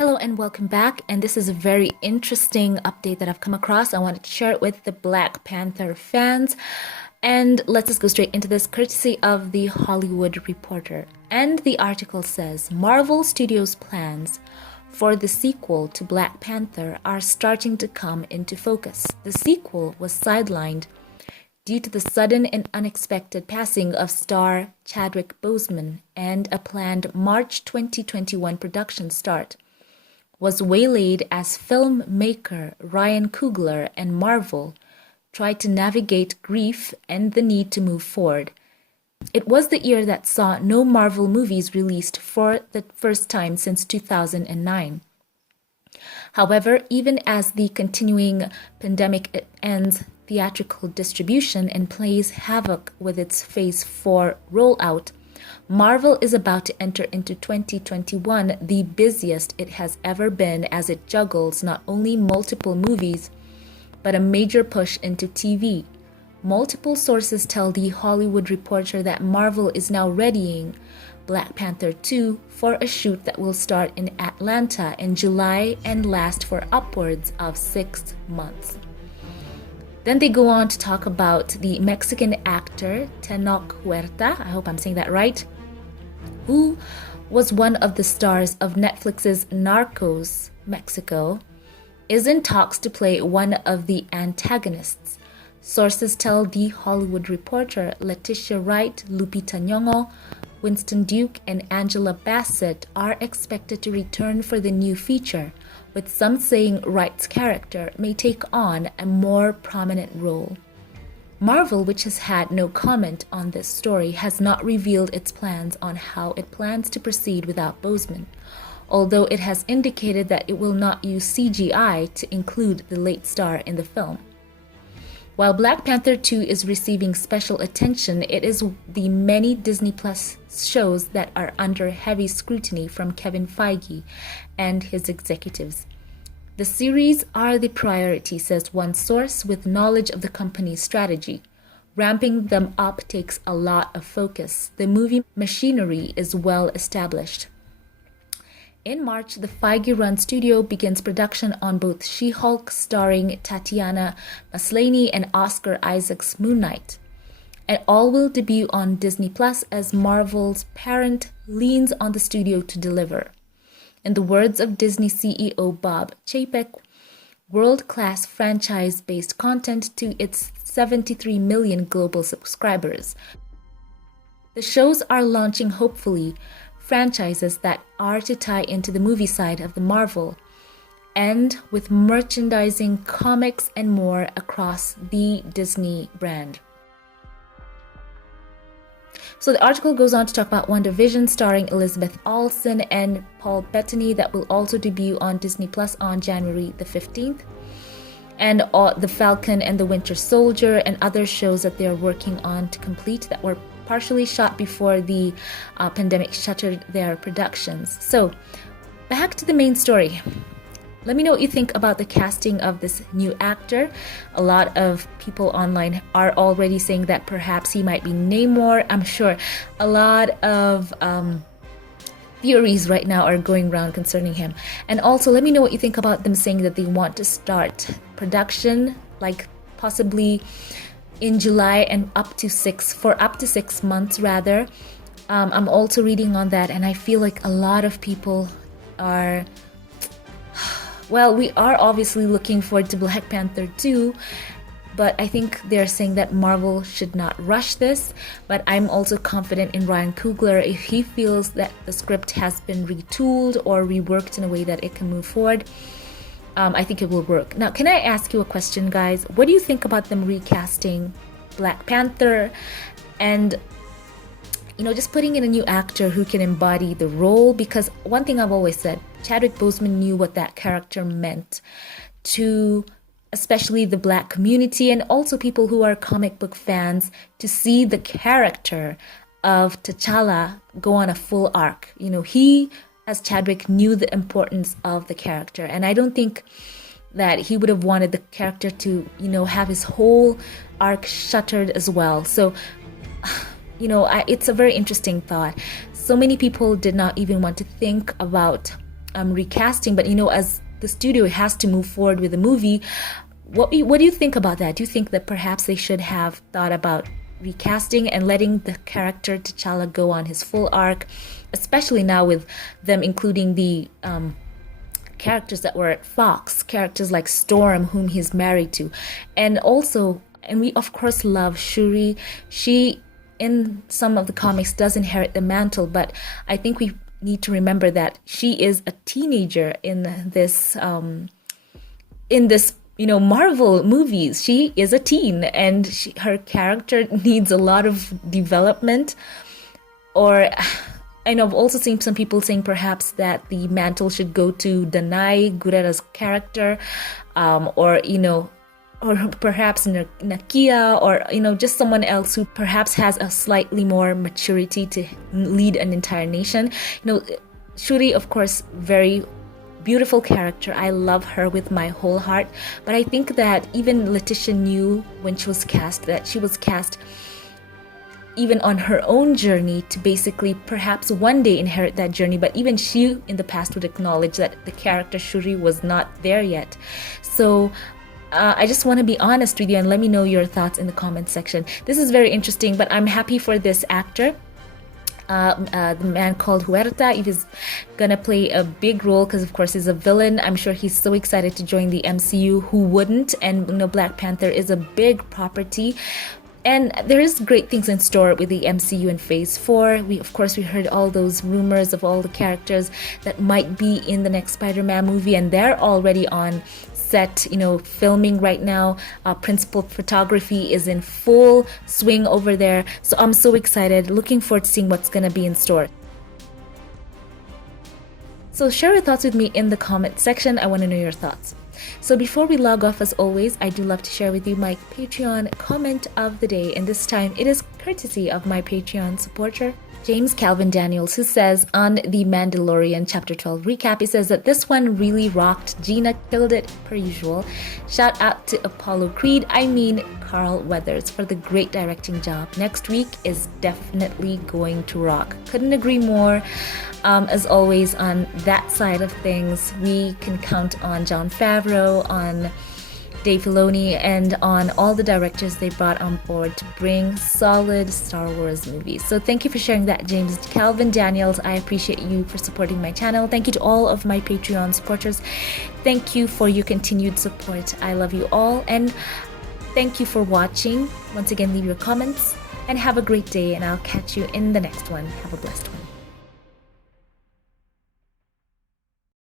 Hello and welcome back. And this is a very interesting update that I've come across. I wanted to share it with the Black Panther fans. And let's just go straight into this, courtesy of The Hollywood Reporter. And the article says, Marvel Studios' plans for the sequel to Black Panther are starting to come into focus. The sequel was sidelined due to the sudden and unexpected passing of star Chadwick Boseman, and a planned March 2021 production start was waylaid as filmmaker Ryan Coogler and Marvel tried to navigate grief and the need to move forward. It was the year that saw no Marvel movies released for the first time since 2009. However, even as the continuing pandemic ends theatrical distribution and plays havoc with its Phase 4 rollout, Marvel is about to enter into 2021, the busiest it has ever been, as it juggles not only multiple movies, but a major push into TV. Multiple sources tell The Hollywood Reporter that Marvel is now readying Black Panther 2 for a shoot that will start in Atlanta in July and last for upwards of 6 months. Then they go on to talk about the Mexican actor Tenoch Huerta, I hope I'm saying that right, who was one of the stars of Netflix's Narcos Mexico, is in talks to play one of the antagonists. Sources tell The Hollywood Reporter Letitia Wright, Lupita Nyong'o, Winston Duke, and Angela Bassett are expected to return for the new feature, with some saying Wright's character may take on a more prominent role. Marvel, which has had no comment on this story, has not revealed its plans on how it plans to proceed without Boseman, although it has indicated that it will not use CGI to include the late star in the film. While Black Panther 2 is receiving special attention, it is the many Disney Plus shows that are under heavy scrutiny from Kevin Feige and his executives. The series are the priority, says one source with knowledge of the company's strategy. Ramping them up takes a lot of focus. The movie machinery is well established. In March, the Feige-run studio begins production on both She-Hulk, starring Tatiana Maslany, and Oscar Isaac's Moon Knight. And all will debut on Disney Plus as Marvel's parent leans on the studio to deliver. In the words of Disney CEO Bob Chapek, world-class franchise-based content to its 73 million global subscribers. The shows are launching, hopefully, franchises that are to tie into the movie side of the Marvel, and with merchandising, comics, and more across the Disney brand. So the article goes on to talk about WandaVision, starring Elizabeth Olsen and Paul Bettany, that will also debut on Disney Plus on January the 15th. And The Falcon and the Winter Soldier and other shows that they're working on to complete that were partially shot before the pandemic shuttered their productions. So back to the main story. Let me know what you think about the casting of this new actor. A lot of people online are already saying that perhaps he might be Namor. I'm sure a lot of theories right now are going around concerning him. And also, let me know what you think about them saying that they want to start production, like possibly in July and up to 6 months rather. I'm also reading on that, and I feel like a lot of people are... Well, we are obviously looking forward to Black Panther 2, but I think they're saying that Marvel should not rush this. But I'm also confident in Ryan Coogler. If he feels that the script has been retooled or reworked in a way that it can move forward, I think it will work. Now, can I ask you a question, guys? What do you think about them recasting Black Panther and just putting in a new actor who can embody the role? Because one thing I've always said, Chadwick Boseman knew what that character meant to especially the Black community and also people who are comic book fans, to see the character of T'Challa go on a full arc. He, as Chadwick, knew the importance of the character, and I don't think that he would have wanted the character to, have his whole arc shuttered as well. So it's a very interesting thought. So many people did not even want to think about recasting, but as the studio has to move forward with the movie, what do you think about that? Do you think that perhaps they should have thought about recasting and letting the character T'Challa go on his full arc, especially now with them including the characters that were at Fox, characters like Storm, whom he's married to, and we of course love Shuri. She, in some of the comics, does inherit the mantle, but I think we need to remember that she is a teenager in this Marvel movies. She is a teen, and her character needs a lot of development. Or I know I've also seen some people saying perhaps that the mantle should go to Danai Gurira's character, or perhaps Nakia, or just someone else who perhaps has a slightly more maturity to lead an entire nation. Shuri, of course, very beautiful character. I love her with my whole heart. But I think that even Letitia knew when she was cast that she was cast even on her own journey to basically perhaps one day inherit that journey. But even she in the past would acknowledge that the character Shuri was not there yet. So I just want to be honest with you, and let me know your thoughts in the comments section. This is very interesting, but I'm happy for this actor. The man called Huerta, if he's gonna play a big role, because of course he's a villain. I'm sure he's so excited to join the MCU. Who wouldn't? And Black Panther is a big property, and there is great things in store with the MCU in Phase 4. We heard all those rumors of all the characters that might be in the next Spider-Man movie, and they're already on set, filming right now. Principal photography is in full swing over there. So I'm so excited, looking forward to seeing what's going to be in store. So share your thoughts with me in the comment section. I want to know your thoughts. So before we log off, as always, I do love to share with you my Patreon comment of the day. And this time it is courtesy of my Patreon supporter, James Calvin Daniels, who says on the Mandalorian Chapter 12 recap, he says that this one really rocked. Gina killed it per usual. Shout out to Apollo Creed, Carl Weathers, for the great directing job. Next week is definitely going to rock. Couldn't agree more. As always, on that side of things, we can count on Jon Favreau, on Dave Filoni, and on all the directors they brought on board to bring solid Star Wars movies. So thank you for sharing that, James Calvin Daniels. I appreciate you for supporting my channel. Thank you to all of my Patreon supporters. Thank you for your continued support. I love you all, and thank you for watching. Once again, leave your comments and have a great day, and I'll catch you in the next one. Have a blessed one.